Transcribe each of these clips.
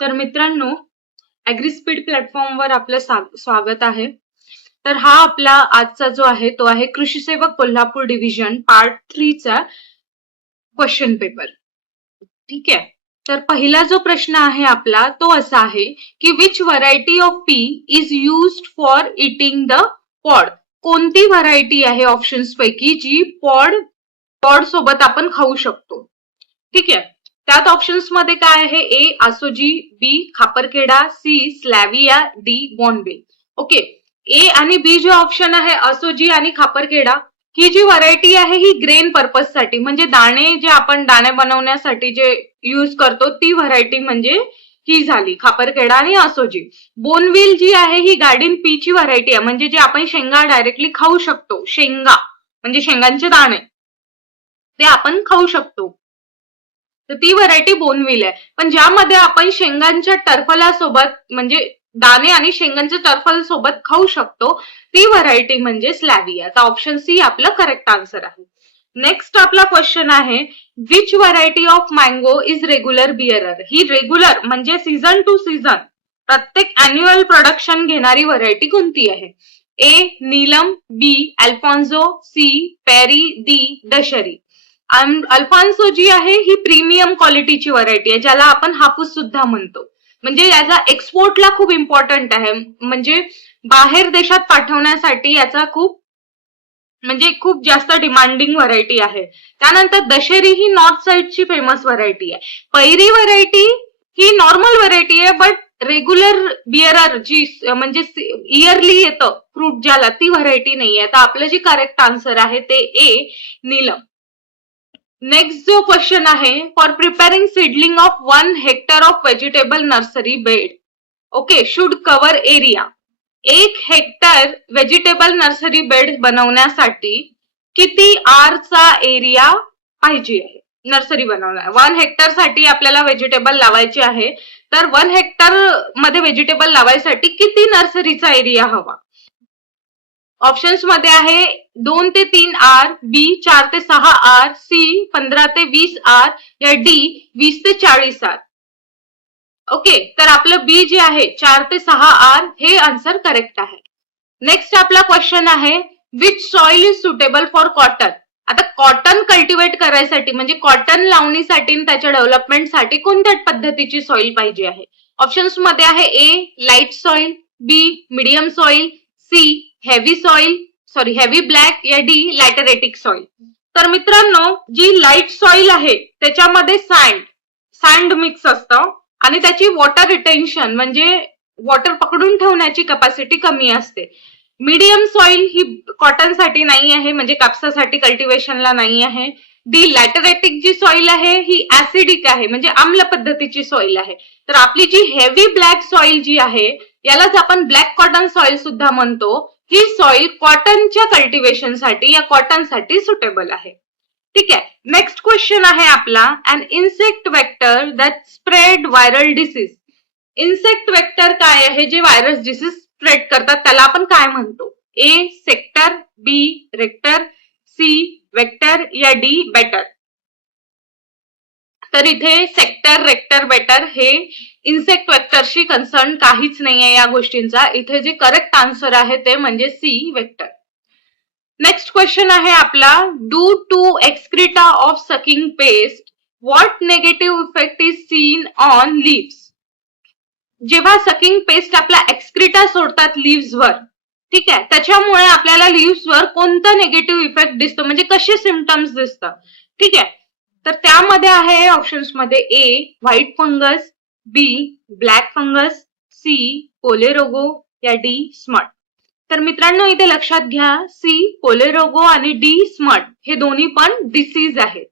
तर मित्रांनो, ॲग्रीस्पीड प्लॅटफॉर्मवर आपलं स्वागत आहे. तर हा आपला आजचा जो आहे तो आहे कृषी सेवक कोल्हापूर डिव्हिजन पार्ट 3 चा क्वेश्चन पेपर. ठीक आहे. तर पहिला जो प्रश्न आहे आपला तो असा आहे की which variety of P is used for eating the pod. कोणती व्हरायटी आहे ऑप्शन्स पैकी जी पॉड सोबत आपण खाऊ शकतो. ठीक आहे. त्यात ऑप्शन्स मध्ये काय आहे? ए आसोजी, B Khaparkheda, C Slavia, D Bournville. Okay. A आणि बी जे ऑप्शन आहे आसोजी आणि खापरखेडा, ही जी व्हरायटी आहे ही ग्रेन पर्पज साठी म्हणजे दाणे जे आपण दाणे बनवण्यासाठी जे यूज करतो ती व्हरायटी म्हणजे ही झाली खापरखेडा आणि आसोजी. बोनविल जी आहे ही गार्डन पी ची व्हरायटी आहे म्हणजे जे आपण शेंगा डायरेक्टली खाऊ शकतो. शेंगा म्हणजे शेंगांचे दाणे ते आपण खाऊ शकतो. तर ती व्हरायटी बोनविल आहे. पण ज्यामध्ये आपण शेंगांच्या टरफलासोबत म्हणजे दाणे आणि शेंगांच्या टरफल सोबत खाऊ शकतो ती व्हरायटी म्हणजे स्लॅविया. तर ऑप्शन सी आपलं करेक्ट आन्सर आहे. नेक्स्ट आपला क्वेश्चन आहे which variety of mango is regular bearer. ही रेग्युलर म्हणजे सीझन टू सीझन प्रत्येक अॅन्युअल प्रोडक्शन घेणारी व्हरायटी कोणती आहे? A Neelam, B Alphonso, C Pairi, D Dashehari. Alphonso जी आहे ही प्रीमियम क्वालिटीची व्हरायटी आहे ज्याला आपण हापूस सुद्धा म्हणतो. म्हणजे याचा एक्सपोर्टला खूप इम्पॉर्टंट आहे. म्हणजे बाहेर देशात पाठवण्यासाठी याचा खूप जास्त डिमांडिंग व्हरायटी आहे. त्यानंतर दशेरी ही नॉर्थ साइडची फेमस व्हरायटी आहे. पैरी व्हरायटी ही नॉर्मल व्हरायटी आहे बट रेग्युलर बिअरर जी म्हणजे इयरली येतं फ्रूट ज्याला ती व्हरायटी नाहीये. तर आपलं जे करेक्ट आन्सर आहे ते ए नीलम. नेक्स्ट जो क्वेश्चन आहे for preparing seedling of 1 hectare of vegetable nursery bed okay should cover area. 1 hectare vegetable nursery bed बनवण्यासाठी किती आर चा एरिया पाहिजे आहे नर्सरी बनवणार? 1 हेक्टर साठी आपल्याला व्हेजिटेबल लावायचे आहे. तर 1 हेक्टर मध्ये व्हेजिटेबल लावायसाठी किती नर्सरीचा एरिया हवा? ऑप्शन्स मध्ये आहे 2 ते 3 आर, बी 4 ते 6 आर, सी 15 ते 20 आर या डी 20 ते 40 आर. ओके. तर आपलं बी जे आहे 4 ते 6 आर हे आन्सर करेक्ट आहे. नेक्स्ट आपला क्वेश्चन आहे which soil is suitable for cotton. आता कॉटन कल्टिवेट करायसाठी म्हणजे कॉटन लावणीसाठी त्याच्या डेव्हलपमेंटसाठी कोणत्या पद्धतीची सॉइल पाहिजे आहे? ऑप्शन्स मध्ये आहे A light soil, B medium soil, C heavy black या डी लॅटरेटिक सॉइल. तर मित्रांनो जी लाईट सॉइल आहे त्याच्यामध्ये सँड मिक्स असतं आणि त्याची वॉटर रिटेन्शन म्हणजे वॉटर पकडून ठेवण्याची कॅपॅसिटी कमी असते. मीडियम सॉइल ही कॉटन साठी नाही आहे म्हणजे कापसासाठी कल्टिवेशनला नाही आहे. डी लॅटरेटिक जी सॉइल आहे ही ऍसिडिक आहे म्हणजे आम्ल पद्धतीची सॉइल आहे. तर आपली जी हेवी ब्लॅक सॉइल जी आहे यालाच आपण ब्लॅक कॉटन सॉइल सुद्धा म्हणतो. ही सॉइल कॉटनच्या कल्टिवेशनसाठी या कॉटनसाठी सुटेबल आहे. ठीक आहे. नेक्स्ट क्वेश्चन आहे आपला an insect vector that spread viral disease. Insect vector काय आहे जे व्हायरस डिसीज स्प्रेड करतात त्याला आपण काय म्हणतो? A sector, B rector, C vector या डी बेटर. तर इथे सेक्टर, रेक्टर, बेटर हे इन्सेक्ट वेक्टरशी कन्सर्न काहीच नाहीये या गोष्टींचा. इथे जे करेक्ट आन्सर आहे ते म्हणजे सी वेक्टर. नेक्स्ट क्वेश्चन आहे आपला due to excreta of sucking pest what negative effect is seen on leaves. जेव्हा सकिंग पेस्ट आपला एक्सक्रीटा सोडतात लीव्सवर ठीक आहे त्याच्यामुळे आपल्याला लीव्सवर कोणता निगेटिव्ह इफेक्ट दिसतो म्हणजे कसे सिम्पटम्स दिसतात? ठीक आहे. तर त्यामध्ये आहे ऑप्शन्स मध्ये ए व्हाईट फंगस, बी ब्लॅक फंगस, सी पोलेरोगो या डी स्मट. तर मित्रांनो इथे लक्षात घ्या सी पोलेरोगो आणि डी स्मट हे दोन्ही पण डिसीज आहेत.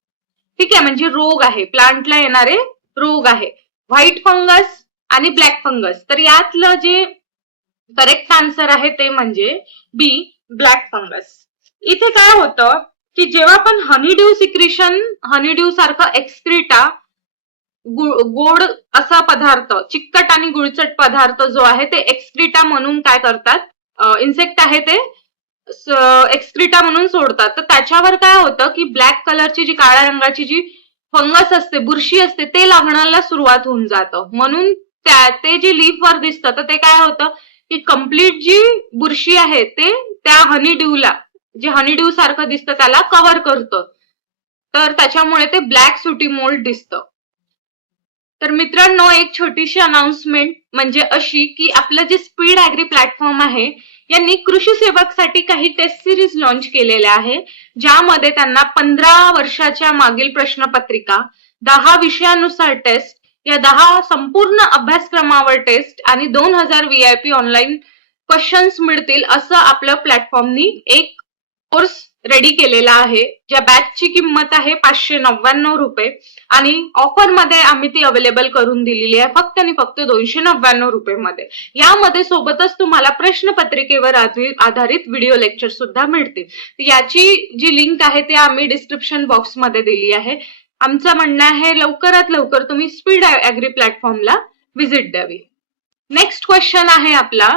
ठीक आहे म्हणजे रोग आहे प्लांटला येणारे रोग आहे. व्हाईट फंगस आणि ब्लॅक फंगस. तर यातलं जे करेक्ट आन्सर आहे ते म्हणजे बी ब्लॅक फंगस. इथे काय होतं की जेव्हा पण हनीड्यू सिक्रिशन हनीड्यू सारखं एक्सक्रीटा गोड असा पदार्थ चिकट आणि गुळचट पदार्थ जो आहे ते एक्सक्रीटा म्हणून काय करतात इन्सेक्ट आहे ते एक्सक्रीटा म्हणून सोडतात. तर त्याच्यावर काय होतं की ब्लॅक कलरची जी काळ्या रंगाची जी फंगस असते बुरशी असते ते लागण्याला सुरुवात होऊन जातं. म्हणून ते जे लीफ वर दिसतं तर ते काय होतं की कम्प्लीट जी बुरशी आहे ते त्या हनीड्यूला, जे हनीड्यू सारखं दिसतं त्याला कव्हर करतं, तर त्याच्यामुळे ते ब्लॅक सुटी मोल्ड दिसतं. तर मित्रांनो, एक छोटीशी अनाउन्समेंट म्हणजे अशी की आपलं जे स्पीड ऍग्री प्लॅटफॉर्म आहे यांनी कृषी सेवकसाठी काही टेस्ट सिरीज लॉन्च केलेल्या आहे, ज्यामध्ये त्यांना 15 वर्षाच्या मागील प्रश्नपत्रिका, 10 विषयानुसार टेस्ट, या 10 संपूर्ण अभ्यासक्रमावर टेस्ट आणि 2000 VIP ऑनलाईन क्वेश्चन्स मिळतील असं आपलं प्लॅटफॉर्मनी एक कोर्स रेडी केलेला आहे, ज्या बॅचची किंमत आहे 599 रुपये आणि ऑफर मध्ये आम्ही ती अवेलेबल करून दिलेली आहे फक्त आणि फक्त 299 रुपये मध्ये. यामध्ये सोबतच तुम्हाला प्रश्नपत्रिकेवर आधारित व्हिडिओ लेक्चर सुद्धा मिळतील. याची जी लिंक आहे ती आम्ही डिस्क्रिप्शन बॉक्स मध्ये दिली आहे. आमचं म्हणणं आहे लवकरात लवकर तुम्ही स्पीड ऍग्री प्लॅटफॉर्मला व्हिजिट द्यावी. नेक्स्ट क्वेश्चन आहे आपला,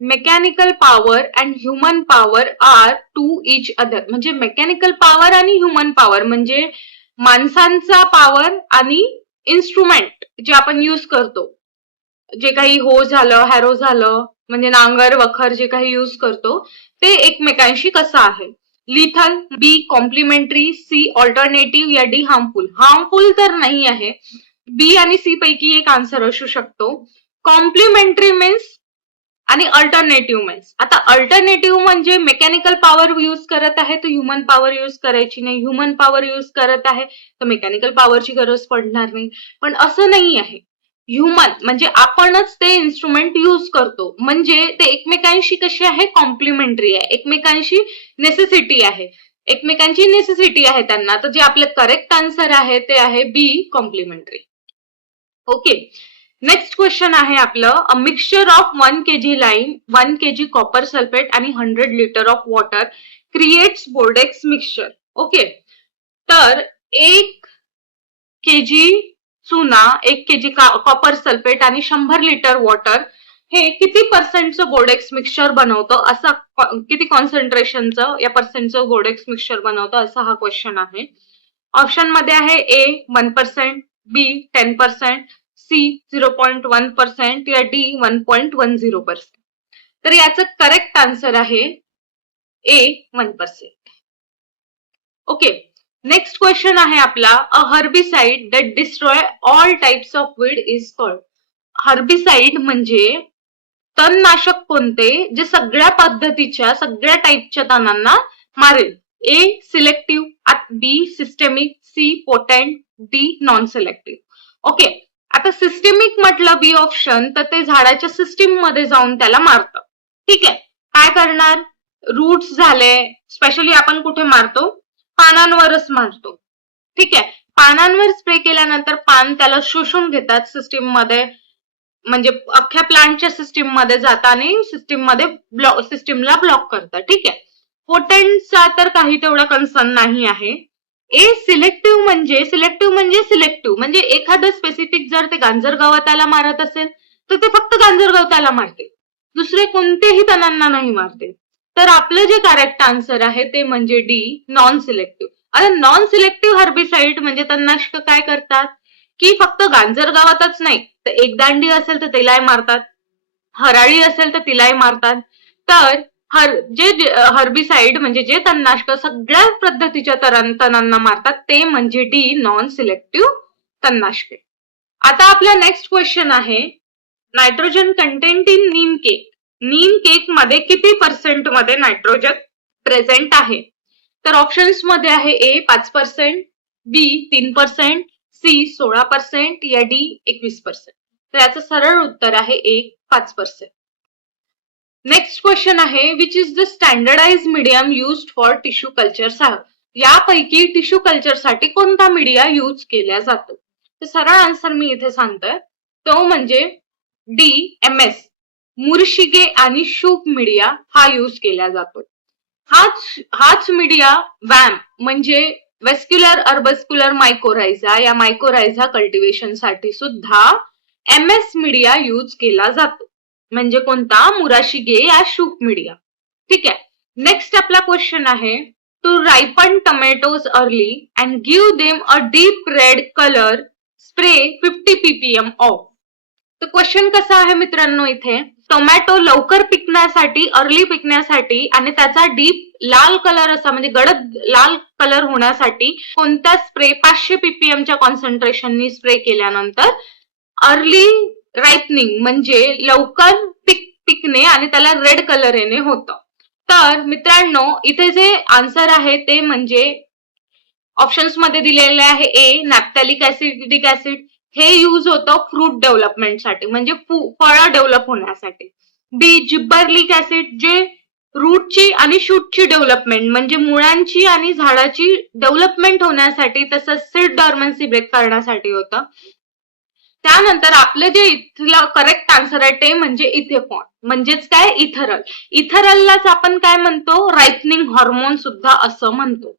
mechanical power and human power are to each other. म्हणजे मेकॅनिकल पॉवर आणि ह्युमन पॉवर म्हणजे माणसांचा पॉवर आणि इन्स्ट्रुमेंट जे आपण यूज करतो, जे काही हो झालं, हॅरो झालं, म्हणजे नांगर वखर जे काही यूज करतो ते एकमेकांशी कसं आहे. लिथल, बी कॉम्प्लिमेंटरी, सी ऑल्टरनेटिव्ह, या डी हार्मफुल. हार्मफुल तर नाही आहे, बी आणि सी पैकी एक आन्सर असू शकतो. कॉम्प्लिमेंटरी मीन्स आणि अल्टरनेटिव्ह मीन्स. आता अल्टरनेटिव्ह म्हणजे मेकॅनिकल पॉवर यूज करत आहे तर ह्युमन पॉवर यूज करायची नाही, ह्युमन पॉवर यूज करत आहे तर मेकॅनिकल पॉवरची गरज पडणार नाही. पण असं नाही आहे. ह्युमन म्हणजे आपणच ते इन्स्ट्रुमेंट यूज करतो, म्हणजे ते एकमेकांशी कशी आहे, कॉम्प्लिमेंटरी आहे, एकमेकांशी नेसेसिटी आहे, एकमेकांची नेसेसिटी आहे त्यांना. तर जे आपलं करेक्ट आन्सर आहे ते आहे बी कॉम्प्लिमेंटरी. ओके. नेक्स्ट क्वेश्चन आहे आपलं, a mixture of 1 kg lime, 1 kg copper sulphate आणि 100 litre of water creates Bordeaux mixture. Okay. तर 1 kg चुना, 1 kg कॉपर सल्फेट आणि 100 लिटर वॉटर हे किती पर्सेंटचं बोर्डेक्स मिक्सचर बनवतं, असं किती कॉन्सन्ट्रेशनचं या पर्सेंटचं बोर्डेक्स मिक्सचर बनवतं असा हा क्वेश्चन आहे. ऑप्शन मध्ये आहे ए 1%, बी 10%, सी 0.1% या डी 1.10%. तर याचं करेक्ट आन्सर आहे ए 1%. ओके. नेक्स्ट क्वेश्चन आहे आपला, अ herbicide that destroy all types of weed is called. Herbicide म्हणजे तणनाशक कोणते जे सगळ्या पद्धतीच्या, सगळ्या टाईपच्या तणांना मारेल. A selective, B systemic, C potent, D non selective. Okay. आता सिस्टेमिक म्हटलं बी ऑप्शन तर ते झाडाच्या सिस्टीम मध्ये जाऊन त्याला मारतं. ठीक आहे. काय करणार, रूट्स झाले, स्पेशली आपण कुठे मारतो, पानांवरच मारतो. ठीक आहे. पानांवर स्प्रे केल्यानंतर पान त्याला शोषून घेतात सिस्टीम मध्ये, म्हणजे अख्ख्या प्लांटच्या सिस्टीम मध्ये जातात आणि सिस्टीम मध्ये सिस्टीमला ब्लॉक करतात. ठीक आहे. पोटेंटचा तर काही तेवढा कन्सर्न नाही आहे. ए सिलेक्टिव्ह म्हणजे सिलेक्टिव्ह म्हणजे एखादं स्पेसिफिक जर ते गांजर गवताला मारत असेल तर ते फक्त गांजर गवताला मारते, दुसरे कोणतेही तणांना नाही मारते. तर आपलं जे करेक्ट आन्सर आहे ते म्हणजे डी नॉन सिलेक्टिव्ह. आता नॉन सिलेक्टिव्ह हर्बिसाइड म्हणजे तणनाशक काय करतात की फक्त गांजर गावातच नाही तर एक दांडी असेल तर तिलाही मारतात, हराळी असेल तर तिलाही मारतात. तर जे हर्बिसाइड म्हणजे जे तणनाशक सगळ्या पद्धतीच्या तणांना मारतात ते म्हणजे डी नॉन सिलेक्टिव्ह तणनाशके. आता आपला नेक्स्ट क्वेश्चन आहे, nitrogen content in Neem cake. Neem cake मध्ये किती पर्सेंट मध्ये नायट्रोजन प्रेझेंट आहे. तर ऑप्शन्स मध्ये आहे ए 5%, बी 3%, सी 16% या डी 21%. तर याचं सरळ उत्तर आहे ए 5%. नेक्स्ट क्वेश्चन आहे, which is the standardise medium used for tissue culture. यापैकी टिश्यू कल्चर साठी कोणता मीडिया यूज केला जातो. तर सरळ आन्सर मी इथे सांगतोय, तो म्हणजे डी MS मुरशिगे आणि शूप मीडिया हा यूज केला जातो. हाच मीडिया वॅम म्हणजे वेस्क्युलर अर्बस्क्युलर मायकोरायझा या मायकोरायझा कल्टिवेशन साठी सुद्धा MS मीडिया यूज केला जातो. म्हणजे कोणता, मुराशिगे या शूप मीडिया. ठीक आहे. नेक्स्ट आपला क्वेश्चन आहे, to ripen tomatoes early and give them a deep red colour spray 50 ppm of. तर क्वेश्चन कसा आहे मित्रांनो, इथे टोमॅटो लवकर पिकण्यासाठी, अर्ली पिकण्यासाठी आणि त्याचा डीप लाल कलर असा म्हणजे गडद लाल कलर होण्यासाठी कोणता स्प्रे 500 ppm च्या कॉन्सन्ट्रेशननी स्प्रे केल्यानंतर अर्ली रायपनिंग म्हणजे लवकर पिकणे आणि त्याला रेड कलर येणे होतं. तर मित्रांनो इथे जे आन्सर आहे ते म्हणजे ऑप्शन्स मध्ये दिलेले आहे ए नॅप्थॅलिक ऍसिडिक ऍसिड, हे यूज होतं फ्रूट डेव्हलपमेंटसाठी म्हणजे फळं डेव्हलप होण्यासाठी. बी जिब्बर्लिक ऍसिड जे रूटची आणि शूटची डेव्हलपमेंट म्हणजे मुळांची आणि झाडाची डेव्हलपमेंट होण्यासाठी तसंच सीड डॉर्मन्सी ब्रेक करण्यासाठी होतं. त्यानंतर आपलं जे इथलं करेक्ट आन्सर आहे ते म्हणजे इथेफॉन म्हणजेच काय इथरल. इथरललाच आपण काय म्हणतो, रायपनिंग हॉर्मोन सुद्धा असं म्हणतो.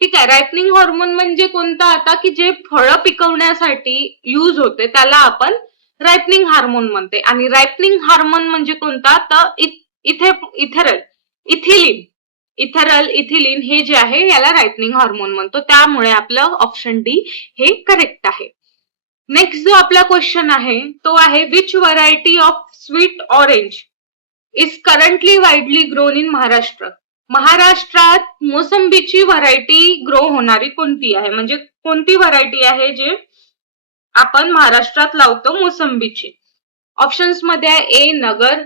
ठीक आहे, रायपनिंग हॉर्मोन म्हणजे कोणता, आता की जे फळं पिकवण्यासाठी यूज होते त्याला आपण रायपनिंग हार्मोन म्हणते. आणि रायपनिंग हार्मोन म्हणजे कोणता, तर इथेरल इथिलिन इथरल इथिलिन हे जे आहे याला रायपनिंग हार्मोन म्हणतो. त्यामुळे आपलं ऑप्शन डी हे करेक्ट आहे. नेक्स्ट जो आपला क्वेश्चन आहे तो आहे which variety of sweet orange is currently widely grown in Maharashtra. महाराष्ट्रात मोसंबीची व्हरायटी ग्रो होणारी कोणती आहे, म्हणजे कोणती व्हरायटी आहे जे आपण महाराष्ट्रात लावतो मोसंबीची. ऑप्शन्स मध्ये आहे ए नगर,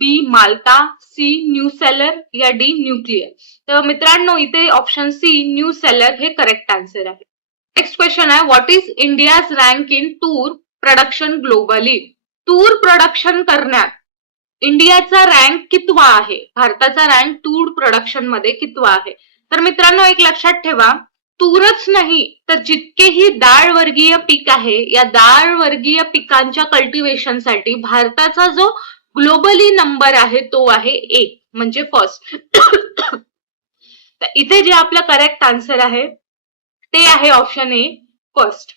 बी माल्टा, सी न्यू सेलर या डी न्यूक्लियर. तर मित्रांनो इथे ऑप्शन सी न्यू सेलर हे करेक्ट आन्सर आहे. नेक्स्ट क्वेश्चन आहे what is India's rank in तूर प्रोडक्शन ग्लोबली. तूर प्रोडक्शन करण्यात इंडियाचा रँक कितवा आहे, भारताचा रँक तूर प्रोडक्शन मध्ये कितवा आहे. तर मित्रांनो एक लक्षात ठेवा, तूरच नाही तर जितकेही डाळ वर्गीय पीक आहे या डाळ वर्गीय पिकांच्या कल्टिवेशनसाठी भारताचा जो ग्लोबली नंबर आहे तो आहे ए म्हणजे फर्स्ट. इथे जे आपलं करेक्ट आन्सर आहे ते आहे ऑप्शन ए फर्स्ट.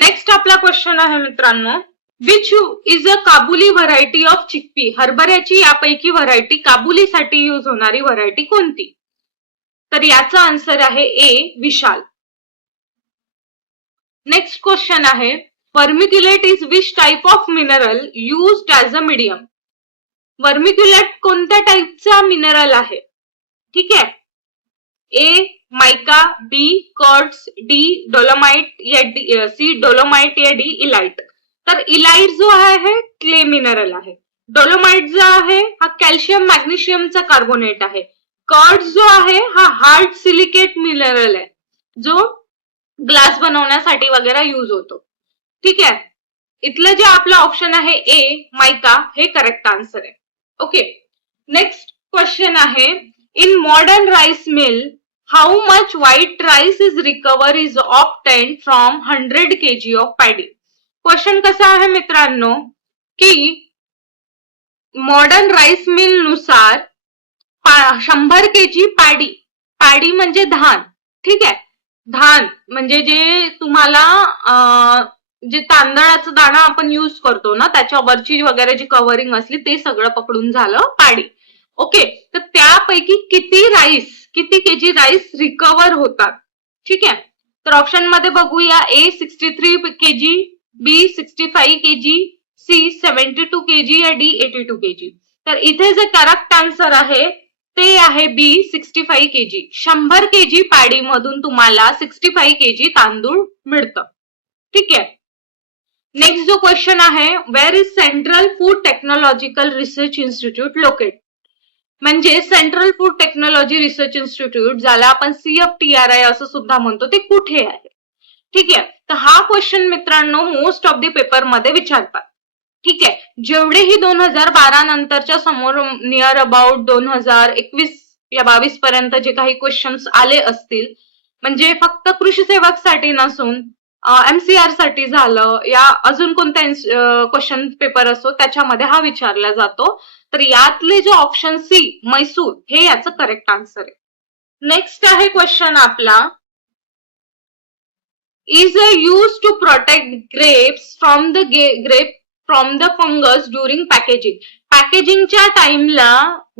नेक्स्ट आपला क्वेश्चन आहे मित्रांनो which is a kabuli variety of chickpea. हरभऱ्याची यापैकी व्हरायटी काबुलीसाठी यूज होणारी व्हरायटी कोणती. तर याचा आन्सर आहे ए विशाल. नेक्स्ट क्वेश्चन आहे vermiculite is which type of mineral used as a medium. Vermiculite कोणत्या टाइपचा मिनरल आहे. ठीक आहे, A mica, B quartz, D dolomite या डी सी डोलोमाइट या डी इलाइट. तर इलाइट जो आहे क्ले मिनरल आहे, डोलोमाइट जो आहे हा कॅल्शियम मॅग्नेशियमचा कार्बोनेट आहे, कर्ट्स जो आहे हा हार्ड सिलिकेट मिनरल आहे जो ग्लास बनवण्यासाठी वगैरे यूज होतो. ठीक आहे, इथलं जे आपलं ऑप्शन आहे ए माइका हे करेक्ट आन्सर आहे. ओके, नेक्स्ट क्वेश्चन आहे in modern rice mill how much white rice is recover is obtain from 100 kg of paddy. Question कसा आहे मित्रांनो की मॉडर्न राईस मिल नुसार 100 kg पॅडी म्हणजे धान. ठीक आहे, धान म्हणजे जे तुम्हाला जे तांदळाचं दाणा आपण यूज करतो ना त्याच्यावरची वगैरे जी कव्हरिंग असली ते सगळं पकडून झालं पॅडी. ओके, तर त्यापैकी किती केजी राईस रिकवर होतात. ठीक आहे, तर ऑप्शन मध्ये बघूया ए 63 kg, बी 65 kg, सी 72 kg या डी 82 kg. तर इथे जे करेक्ट आन्सर आहे ते आहे बी 65 kg. 100 kg पॅडी मधून तुम्हाला 65 kg तांदूळ मिळतं. ठीक आहे, नेक्स्ट जो क्वेश्चन आहे where is central food technological research institute locate. म्हणजे central food technology research institute ज्याला आपण CFTRI असं सुद्धा म्हणतो ते कुठे आहे. ठीक आहे, तर हा क्वेश्चन मित्रांनो मोस्ट ऑफ द पेपर मध्ये विचारतात. ठीक आहे, जेवढेही 2012 नंतरच्या समोर नियर अबाउट 2021 या 22 पर्यंत जे काही क्वेश्चन्स आले असतील म्हणजे फक्त कृषी सेवक साठी नसून MCR साठी झालं या अजून कोणत्या क्वेश्चन पेपर असो त्याच्यामध्ये हा विचारला जातो. तर यातले जो ऑप्शन सी मैसूर हे याचं करेक्ट आन्सर आहे. नेक्स्ट आहे क्वेश्चन आपला is a use to protect grapes from the fungus during packaging. पॅकेजिंगच्या टाइमला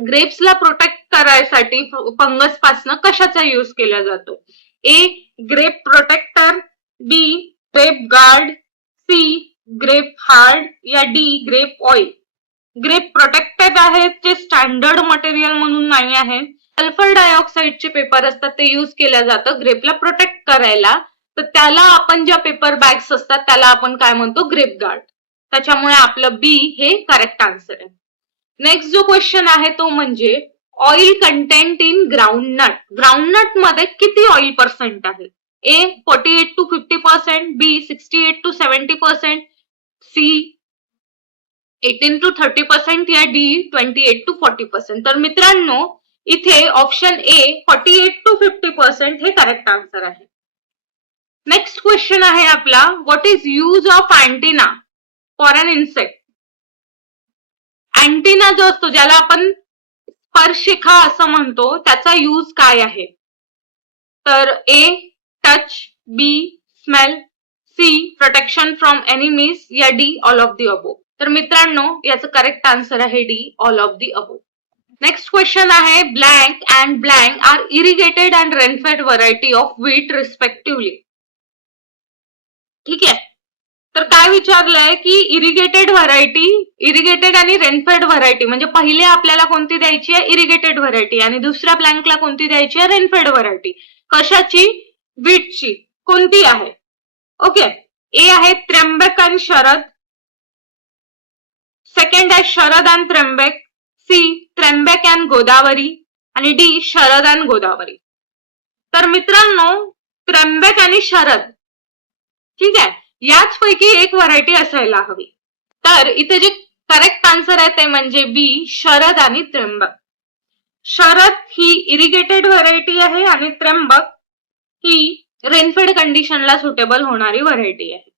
ग्रेप्सला प्रोटेक्ट करायसाठी फंगस पासून कशाचा यूज केला जातो. A grape protector, B grape guard, C grape hard या D grape oil. Grape protected आहे, ते स्टँडर्ड मटेरियल म्हणून नाही आहे. सल्फर डायऑक्साईडचे पेपर असतात ते यूज केलं जातं ग्रेपला प्रोटेक्ट करायला, तर त्याला आपण ज्या पेपर बॅग्स असतात त्याला आपण काय म्हणतो, ग्रेप गार्ड. त्याच्यामुळे आपलं बी हे करेक्ट आन्सर आहे. नेक्स्ट जो क्वेश्चन आहे तो म्हणजे oil content in groundnut. Groundnut मध्ये किती ऑइल पर्सेंट आहे? A 48 to 50%, B 68 to 70%, C 18 to 30% या डी 28 to 40%. तर मित्रांनो इथे ऑप्शन ए 48 to 50% हे करेक्ट आन्सर आहे. नेक्स्ट क्वेश्चन आहे आपला, what is use of antenna for an insect. Antenna जो असतो ज्याला आपण स्पर्शिका असं म्हणतो त्याचा यूज काय आहे? तर A touch, B smell, C protection from enemies या D all of the above. तर मित्रांनो याचं करेक्ट आन्सर आहे D all of the above. Next question आहे, blank and blank are irrigated and rainfed variety of wheat respectively. ठीक आहे, तर काय विचारलंय की इरिगेटेड व्हरायटी, इरिगेटेड आणि रेनफेड व्हरायटी म्हणजे पहिले आपल्याला कोणती द्यायची आहे, इरिगेटेड व्हरायटी, आणि दुसऱ्या ब्लँकला कोणती द्यायची आहे, रेनफेड व्हरायटी. कशाची? व्हीटची. कोणती आहे? ओके, ए आहे त्र्यंबक आणि शरद, सेकंड आहे शरद आणि त्र्यंबक, सी त्र्यंबक अँड गोदावरी, आणि डी शरद अँड गोदावरी. तर मित्रांनो त्र्यंबक आणि शरद, ठीक आहे, याच पैकी एक व्हरायटी असायला हवी. तर इथे जे करेक्ट आन्सर आहे ते म्हणजे बी शरद आणि त्र्यंबक. शरद ही इरिगेटेड व्हरायटी आहे आणि त्र्यंबक ही रेनफेड कंडिशनला सुटेबल होणारी व्हरायटी आहे.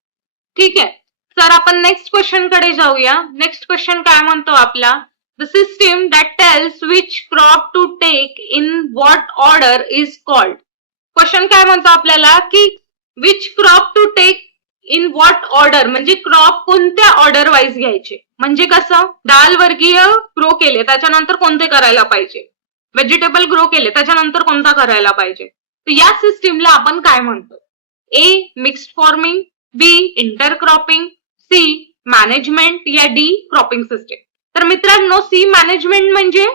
ठीक आहे, तर आपण नेक्स्ट क्वेश्चन कडे जाऊया. नेक्स्ट क्वेश्चन काय म्हणतो आपला, the system that tells which crop to take in what order is called. Question काय म्हणतो आपल्याला की which crop to take in what order, म्हणजे क्रॉप कोणत्या ऑर्डर वाईज घ्यायचे. म्हणजे कसं, डाळ वर्गीय ग्रो केले त्याच्यानंतर कोणते करायला पाहिजे, व्हेजिटेबल ग्रो केले त्याच्यानंतर कोणता करायला पाहिजे. तर या सिस्टीमला आपण काय म्हणतो? ए मिक्स्ड फार्मिंग, बी इंटरक्रॉपिंग, सी मॅनेजमेंट या डी क्रॉपिंग सिस्टीम. तर मित्रांनो सी मॅनेजमेंट म्हणजे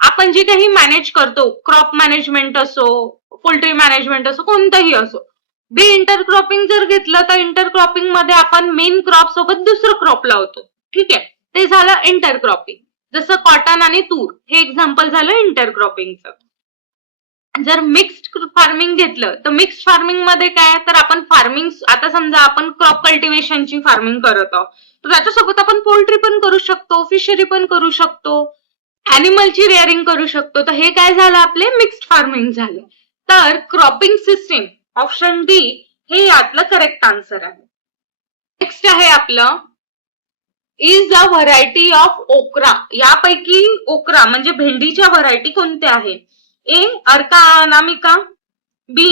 आपण जे काही मॅनेज करतो, क्रॉप मॅनेजमेंट असो, पोल्ट्री मॅनेजमेंट असो, कोणतंही असो. बी इंटरक्रॉपिंग जर घेतलं तर इंटरक्रॉपिंग मध्ये आपण मेन क्रॉप सोबत दुसरं क्रॉप लावतो. ठीक आहे, ते झालं इंटरक्रॉपिंग. जसं कॉटन आणि तूर हे एक्झाम्पल झालं इंटरक्रॉपिंगचं. जर मिक्स्ड फार्मिंग घेतलं तर मिक्स्ड फार्मिंग मध्ये काय, तर आपण फार्मिंग, आता समजा आपण क्रॉप कल्टिव्हेशनची फार्मिंग करत आहोत, तर त्याच्यासोबत आपण पोल्ट्री पण करू शकतो, फिशरी पण करू शकतो, ॲनिमलची रेअरिंग करू शकतो. तर हे काय झालं, आपले मिक्स्ड फार्मिंग झाले. तर क्रॉपिंग सिस्टीम ऑप्शन डी हे यातलं करेक्ट आन्सर आहे. नेक्स्ट आहे आपलं, इज अ व्हरायटी ऑफ ओक्रा. यापैकी ओक्रा म्हणजे भेंडीच्या व्हरायटी कोणत्या आहे? ए अर्का अनामिका, बी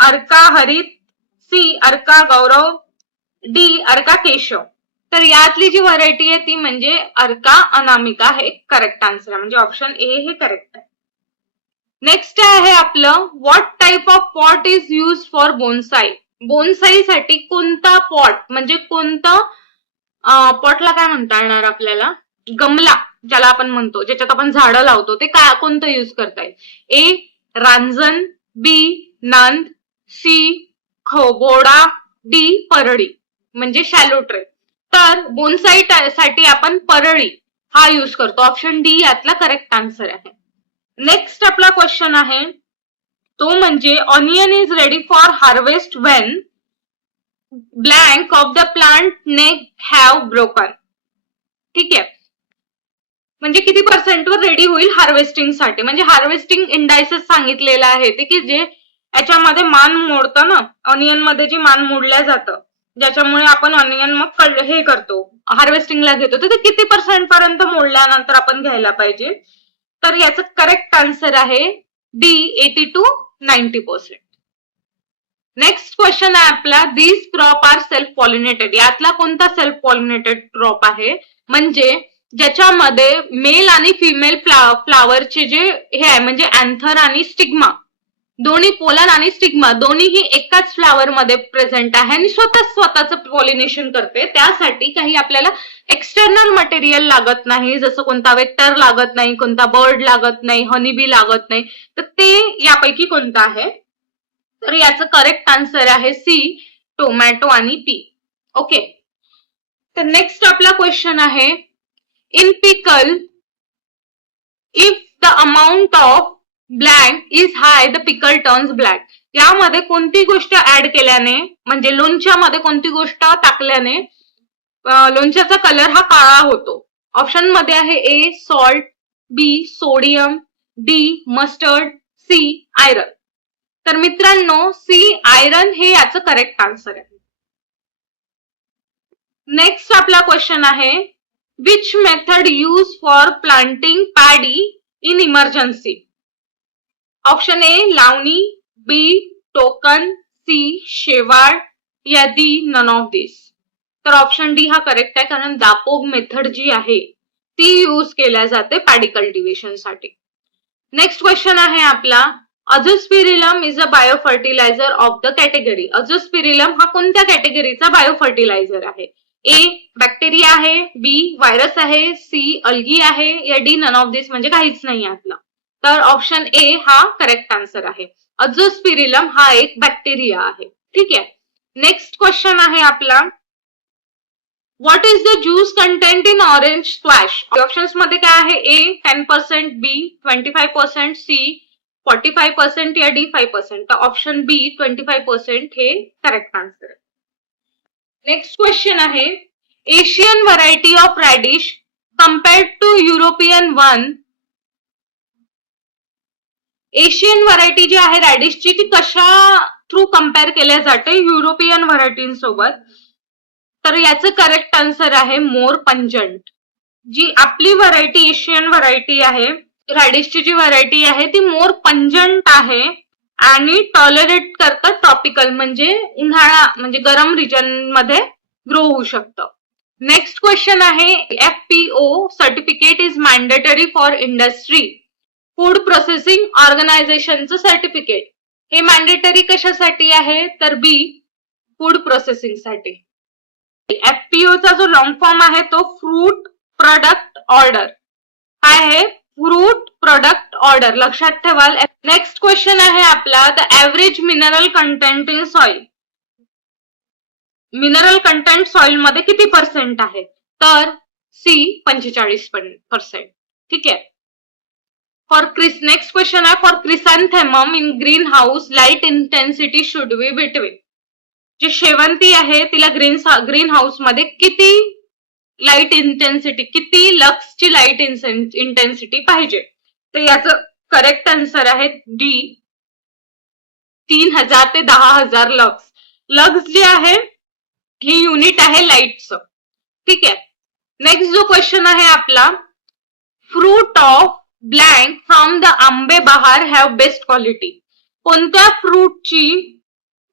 अर्का हरित, सी अर्का गौरव, डी अर्का केशव. तर यातली जी व्हरायटी आहे ती म्हणजे अर्का अनामिका हे करेक्ट आन्सर आहे, म्हणजे ऑप्शन ए हे करेक्ट आहे. नेक्स्ट आहे आपलं, what type of pot is use for bonsai. बोनसाईसाठी कोणता पॉट म्हणजे कोणतं पॉटला काय म्हणता येणार आपल्याला, गमला ज्याला आपण म्हणतो, ज्याच्यात आपण झाडं लावतो, ते काय कोणतं यूज करता येईल? ए रांजण, बी नंद, सी खोबोडा, डी परळी म्हणजे शॅलो ट्रे. तर बोनसाई साठी आपण परळी हा यूज करतो. ऑप्शन डी यातला करेक्ट आन्सर आहे. नेक्स्ट आपला क्वेश्चन आहे तो म्हणजे onion is ready for harvest when blank of the plant neck have broken. ठीक आहे, म्हणजे किती पर्सेंटवर रेडी होईल हार्वेस्टिंग साठी, म्हणजे हार्वेस्टिंग इंडायसेस सांगितलेलं आहे ते की जे याच्यामध्ये मान मोडतं ना, ऑनियन मध्ये जे मान मोडल्या जातं, ज्याच्यामुळे आपण ऑनियन मग हे करतो, हार्वेस्टिंगला घेतो, तर ते किती पर्सेंट पर्यंत मोडल्यानंतर आपण घ्यायला पाहिजे. तर याचं करेक्ट आन्सर आहे डी 80 to 90%. नेक्स्ट क्वेश्चन आहे आपला, these crop are self pollinated. यातला कोणता सेल्फ पॉलिनेटेड क्रॉप आहे, म्हणजे ज्याच्यामध्ये मेल आणि फिमेल फ्लावरचे जे हे आहे म्हणजे अँथर आणि स्टिग्मा दोन्ही पोलन आणि स्टिग्मा दोन्हीही एकाच फ्लावर मध्ये प्रेझेंट आहे आणि स्वतःच पॉलिनेशन करते. त्यासाठी काही आपल्याला एक्सटर्नल मटेरियल लागत नाही, जसं कोणता वेक्टर लागत नाही, कोणता बर्ड लागत नाही, हनीबी लागत नाही. तर ते यापैकी कोणतं आहे? तर याचं करेक्ट आन्सर आहे सी, टोमॅटो आणि पी. ओके. तर नेक्स्ट आपला क्वेश्चन आहे, in pickle if the amount of blank is high the pickle turns black. यामध्ये कोणती गोष्ट ऍड केल्याने, म्हणजे लोणच्यामध्ये कोणती गोष्ट टाकल्याने लोणच्याचा कलर हा काळा होतो? ऑप्शन मध्ये आहे A salt, B sodium, D mustard, C iron. तर मित्रांनो सी आयरन हे याचं करेक्ट आन्सर आहे. नेक्स्ट आपला क्वेश्चन आहे, which method use for planting paddy in emergency? Option A लावणी, बी टोकन, सी शेवाळ, या डी नन ऑफ दिस. तर ऑप्शन डी हा करेक्ट आहे, कारण दापोग मेथड जी आहे ती यूज केल्या जाते पॅडी कल्टिव्हेशन साठी. नेक्स्ट क्वेश्चन आहे आपला, Azospirillum is a biofertilizer of the category. Azospirillum हा कोणत्या कॅटेगरीचा बायोफर्टिलायझर आहे? ए बॅक्टेरिया आहे, बी व्हायरस आहे, सी अल्गी आहे, या डी नन ऑफ दिस म्हणजे काहीच नाही यातलं. तर ऑप्शन ए हा करेक्ट आन्सर आहे. अझोस्पिरिलम हा एक बॅक्टेरिया आहे. ठीक आहे. नेक्स्ट क्वेश्चन आहे आपला, what is the juice content in orange squash? Options मध्ये काय आहे? ए 10%, बी 25%, सी 45% या डी 5%. तर ऑप्शन बी 25% हे करेक्ट आन्सर आहे. नेक्स्ट क्वेश्चन आहे, Asian variety of radish compared to European one. Asian variety जी आहे रॅडिशची ती कशा थ्रू कम्पेअर केल्या जाते युरोपियन व्हरायटींसोबत? तर याचं करेक्ट आन्सर आहे मोर पंजंट. जी आपली व्हरायटी एशियन व्हरायटी आहे, रॅडिशची जी व्हरायटी आहे ती मोर पंजंट आहे आणि टॉलरेट करतात ट्रॉपिकल म्हणजे उन्हाळा म्हणजे गरम रिजन मध्ये ग्रो होऊ शकतं. नेक्स्ट क्वेश्चन आहे, FPO certificate is mandatory for industry. Food processing ऑर्गनायझेशनचं सर्टिफिकेट हे मॅन्डेटरी कशासाठी आहे? तर बी फूड प्रोसेसिंग साठी. FPO चा जो लॉंग फॉर्म आहे तो फ्रूट प्रोडक्ट ऑर्डर. काय आहे? Fruit product order. लक्षात ठेवाल. नेक्स्ट क्वेश्चन आहे आपला, the average mineral content in soil. Mineral content soil मध्ये किती पर्सेंट आहे? तर सी 45%. ठीक आहे. नेक्स्ट क्वेश्चन आहे, for chrysanthemum in green house light intensity should be between. जे शेवंती आहे तिला ग्रीन हाऊस मध्ये किती लाईट इंटेन्सिटी, किती लक्सची लाईट इंटेन्सिटी पाहिजे? तर याचं करेक्ट आन्सर आहे डी 3000 ते 10,000 लक्स. लक्स जे आहे ही युनिट आहे लाईटचं. ठीक आहे. नेक्स्ट जो क्वेश्चन आहे आपला, fruit of blank from the आंबे बहार हॅव बेस्ट क्वालिटी. कोणत्या फ्रूटची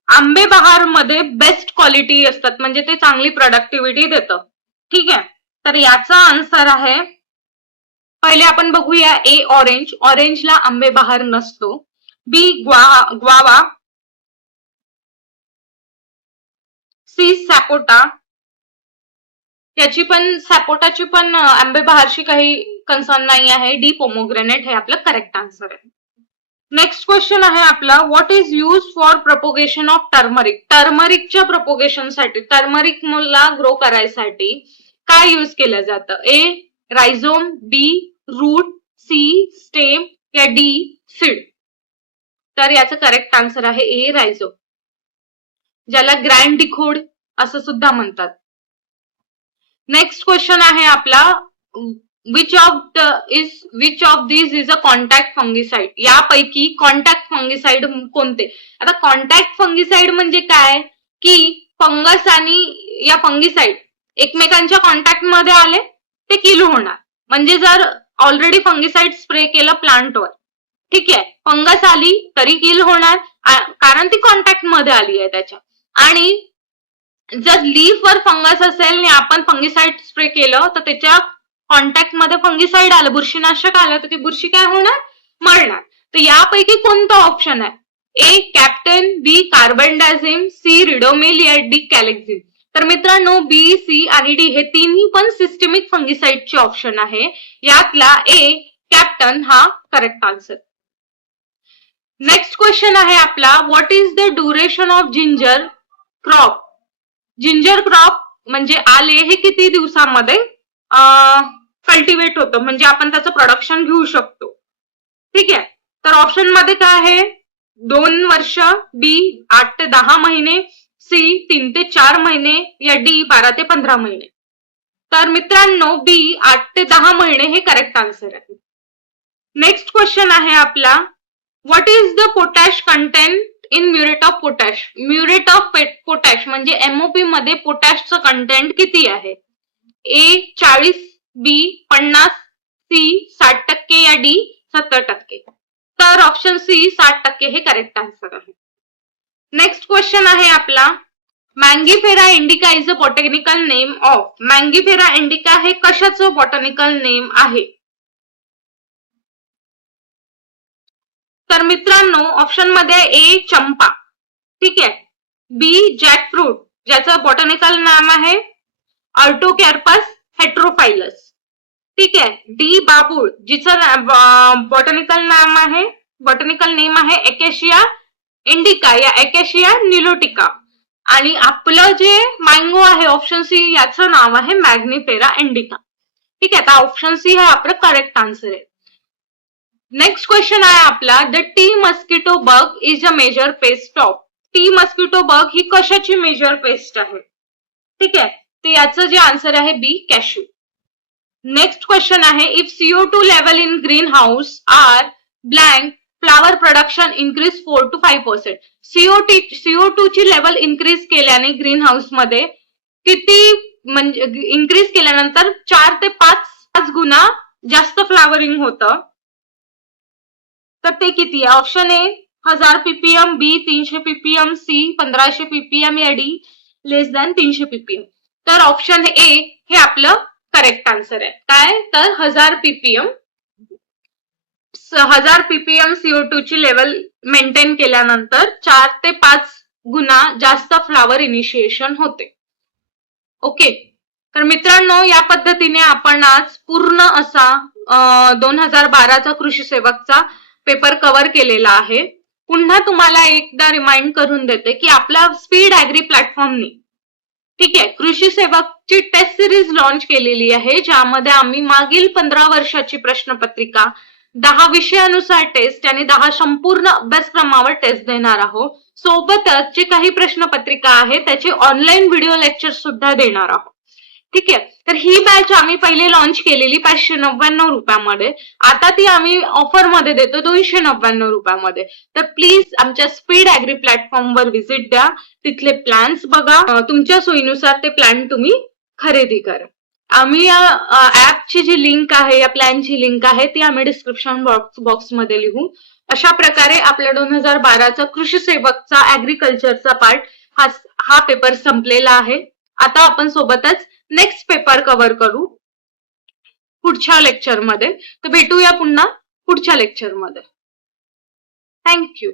आंबे बहार मध्ये बेस्ट क्वालिटी असतात म्हणजे ते चांगली प्रोडक्टिव्हिटी देतं? ठीक आहे. तर याचा आन्सर आहे, पहिले आपण बघूया, ए ऑरेंज. ऑरेंजला आंबे बहार नसतो. बी ग्वावा, सी सॅपोटा, सॅपोटाची पण आंबे बहारशी काही कन्सर्न नाही आहे. डी पोमोग्रेनेट हे आपलं करेक्ट आन्सर आहे. नेक्स्ट क्वेश्चन आहे आपला, what is use for propagation of turmeric. टर्मरिकच्या प्रपोगेशनसाठी, टर्मरिक ला ग्रो करायसाठी काय यूज केलं जातं? A rhizome, B root, C stem, या डी सीड. तर याचं करेक्ट आन्सर आहे ए रायझोम, ज्याला ग्रँड डिकोड असं सुद्धा म्हणतात. नेक्स्ट क्वेश्चन आहे आपला, which of this is a contact fungicide. यापैकी कॉन्टॅक्ट फंगिसाइड कोणते? आता कॉन्टॅक्ट फंगिसाइड म्हणजे काय की फंगस आणि या फंगिसाइड एकमेकांच्या कॉन्टॅक्ट मध्ये आले ते किल होणार. म्हणजे जर ऑलरेडी फंगिसाइड स्प्रे केलं प्लांटवर, ठीक आहे, फंगस आली तरी किल होणार कारण ती कॉन्टॅक्ट मध्ये आली आहे त्याच्या. आणि जर लीफ वर फंगस असेल आणि आपण फंगिसाइड स्प्रे केलं तर त्याच्या कॉन्टॅक्ट मध्ये फंगिसाइड आलं, बुरशीनाशक आलं, तर ती बुरशी काय होणार? मरणार. तर यापैकी कोणतं ऑप्शन आहे? ए कॅप्टन, बी कार्बनडाझिम, सी रिडोमेलिया, डी कॅलेक्झिन. तर मित्रांनो बी, सी आणि डी हे तिन्ही पण सिस्टमिक फंगिसाइडचे ऑप्शन आहे. यातला ए कॅप्टन हा करेक्ट आन्सर. नेक्स्ट क्वेश्चन आहे आपला, what is the duration of ginger crop. Ginger crop म्हणजे आले हे किती दिवसांमध्ये कल्टिवेट होतं, म्हणजे आपण त्याचं प्रोडक्शन घेऊ शकतो. ठीक आहे, तर ऑप्शन मध्ये काय आहे, 2 वर्ष, बी 8 ते 10 महिने, सी 3 ते 4 महिने, या डी 12 ते 15 महिने. तर मित्रांनो बी 8 ते 10 महिने हे करेक्ट आन्सर आहे. नेक्स्ट क्वेश्चन आहे आपला, what is the potash content in muriate of potash. Muriate of potash म्हणजे एमओपी मध्ये पोटॅशचं कंटेंट किती आहे. ए 40, बी 50, सी 60% या डी 70%. तर ऑप्शन सी 60% हे करेक्ट आन्सर आहे. नेक्स्ट क्वेश्चन आहे आपला, Mangifera indica is a botanical name of. Mangifera indica हे कशाचं बॉटॅनिकल नेम आहे. तर मित्रांनो ऑप्शन मध्ये ए चंपा, ठीक आहे, बी जॅकफ्रूट ज्याचं बॉटॅनिकल नाम आहे अर्टोकॅर्पस हेट्रोफाइलस, ठीक आहे, डी बाबूळ जिचं बॉटॅनिकल नेम आहे एकेशिया इंडिका या एकेशिया निलोटिका. आणि आपलं जे मँगो आहे ऑप्शन सी याचं नाव आहे मॅग्निफेरा इंडिका. ठीक आहे, आता ऑप्शन सी हा आपलं करेक्ट आन्सर आहे. नेक्स्ट क्वेश्चन आहे आपला, the tea mosquito bug is a major pest of. Tea mosquito bug ही कशाची मेजर पेस्ट आहे. ठीक आहे, तर याचं जे आन्सर आहे बी कॅश्यू. नेक्स्ट क्वेश्चन आहे, if CO2 level in green house are blank flower production increase 4 to 5%. CO2 ची लेवल इन्क्रीज केल्याने ग्रीन हाऊस मध्ये किती, म्हणजे इन्क्रीज केल्यानंतर 4 ते 5 गुणा जास्त फ्लावरिंग होतं. तर ते किती आहे. Option A 1000 ppm, B 300 ppm, C 1500 ppm या डी लेस दॅन 300 ppm. तर ऑप्शन ए हे आपलं करेक्ट आन्सर आहे. काय तर 1000 ppm CO2 ची लेवल मेंटेन केल्यानंतर 4 ते 5 गुणा जास्त फ्लावर इनिशिएशन होते. ओके, तर मित्रांनो या पद्धतीने आपण आज पूर्ण असा 2012चा कृषी सेवकचा पेपर कव्हर केलेला आहे. पुन्हा तुम्हाला एकदा रिमाइंड करून देते की आपला स्पीड ऍग्री प्लॅटफॉर्मनी, ठीक आहे, कृषी सेवकची टेस्ट सिरीज लॉन्च केलेली आहे, ज्यामध्ये आम्ही मागील 15 वर्षाची प्रश्नपत्रिका, 10 विषयानुसार टेस्ट आणि 10 संपूर्ण अभ्यासक्रमावर टेस्ट देणार आहोत. सोबतच जे काही प्रश्नपत्रिका आहे त्याचे ऑनलाईन व्हिडिओ लेक्चर सुद्धा देणार आहोत. ठीक आहे, तर ही बॅच आम्ही पहिले लॉन्च केलेली 599 रुपयामध्ये, आता ती आम्ही ऑफर मध्ये देतो 299 रुपयामध्ये. तर प्लीज आमच्या स्पीड ऍग्री प्लॅटफॉर्मवर व्हिजिट द्या, तिथले प्लॅन्स बघा, तुमच्या सोयीनुसार ते प्लॅन तुम्ही खरेदी करा. आम्ही या ऍपची जी लिंक आहे, या प्लॅनची लिंक आहे ती आम्ही डिस्क्रिप्शन बॉक्समध्ये लिहू. अशा प्रकारे आपल्या 2012चा कृषी सेवकचा ऍग्रीकल्चरचा पार्ट हा पेपर संपलेला आहे. आता आपण सोबतच नेक्स्ट पेपर कव्हर करू पुढच्या लेक्चरमध्ये. तर भेटूया पुन्हा पुढच्या लेक्चरमध्ये. थँक्यू.